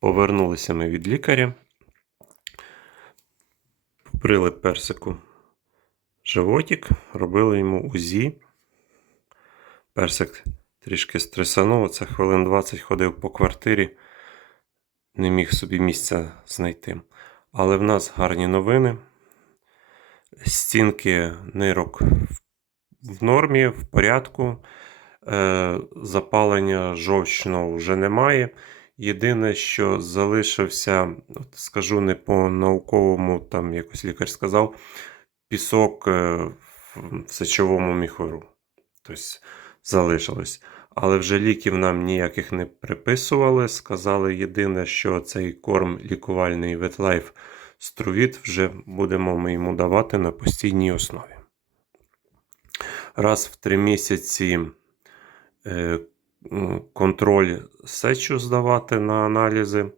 Повернулися ми від лікаря. Побрили персику животик, робили йому УЗІ. Персик трішки стресанув, це хвилин 20 ходив по квартирі, не міг собі місця знайти. Але в нас гарні новини. Стінки нирок в нормі, в порядку. Е, Запалення жовчного вже немає. Єдине, що залишився, от скажу не по науковому, там якось лікар сказав, пісок е, в сечовому міхору. Тобто залишилось. Але вже ліків нам ніяких не приписували. Сказали єдине, що цей корм лікувальний ветлайф струвіт вже будемо ми йому давати на постійній основі. Раз в три місяці е, контроль сечу здавати на аналізи.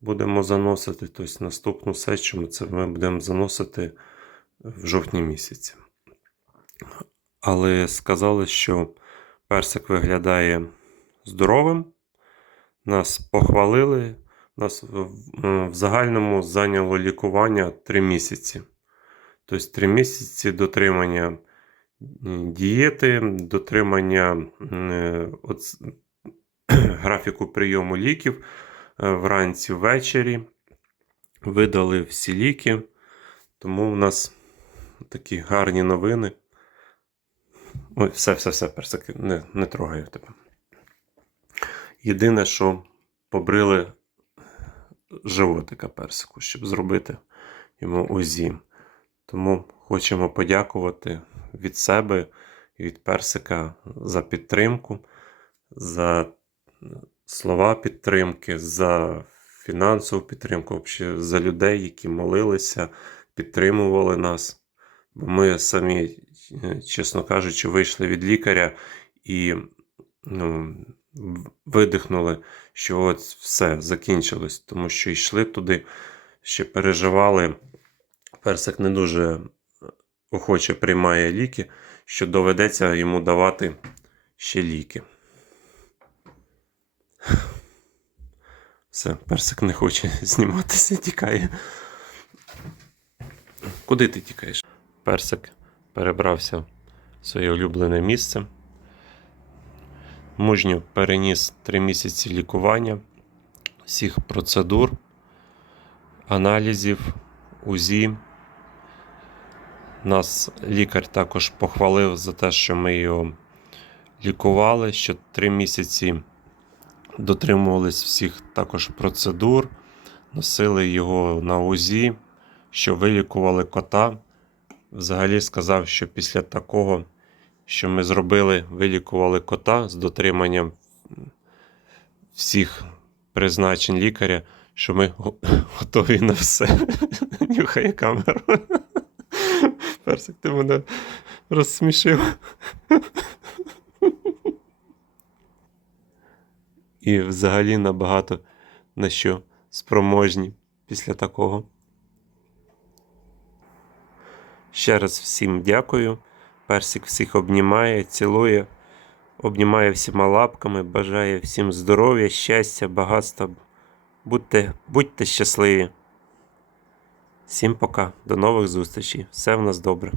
Будемо заносити. Тобто наступну сечу ми це ми будемо заносити в жовтні місяці. Але сказали, що персик виглядає здоровим. Нас похвалили. Нас в, загальному зайняло лікування 3 місяці. Тобто 3 місяці дотримання дієти, дотримання е, графіку прийому ліків е, вранці, ввечері. Видали всі ліки. Тому в нас такі гарні новини. Ой, все, все, все, персики, не, не трогаю тебе. Єдине, що побрили животика персику, щоб зробити йому УЗІ. Тому хочемо подякувати від себе і від персика за підтримку, за слова підтримки, за фінансову підтримку, за людей, які молилися, підтримували нас. Бо ми самі, е, чесно кажучи, вийшли від лікаря і ну, видихнули, що от все закінчилось, тому що йшли туди, ще переживали. Персик не дуже охоче приймає ліки, що доведеться йому давати ще ліки. Все, персик не хоче зніматися, тікає. Куди ти тікаєш? Персик перебрався в своє улюблене місце. Мужньо переніс три місяці лікування, всіх процедур, аналізів, УЗІ. Нас лікар також похвалив за те, що ми його лікували, що три місяці дотримувались всіх також процедур, носили його на УЗІ, що вилікували кота. Взагалі сказав, що після такого, що ми зробили, вилікували кота з дотриманням всіх призначень лікаря, що ми готові на все. Нюхає камеру. Персик, ти мене розсмішив. І взагалі набагато на що спроможні після такого. Ще раз всім дякую. Персик всіх обнімає, цілує, обнімає всіма лапками, бажає всім здоров'я, щастя, багатства. Будьте, будьте щасливі. Всім пока, до нових зустрічей. Все в нас добре.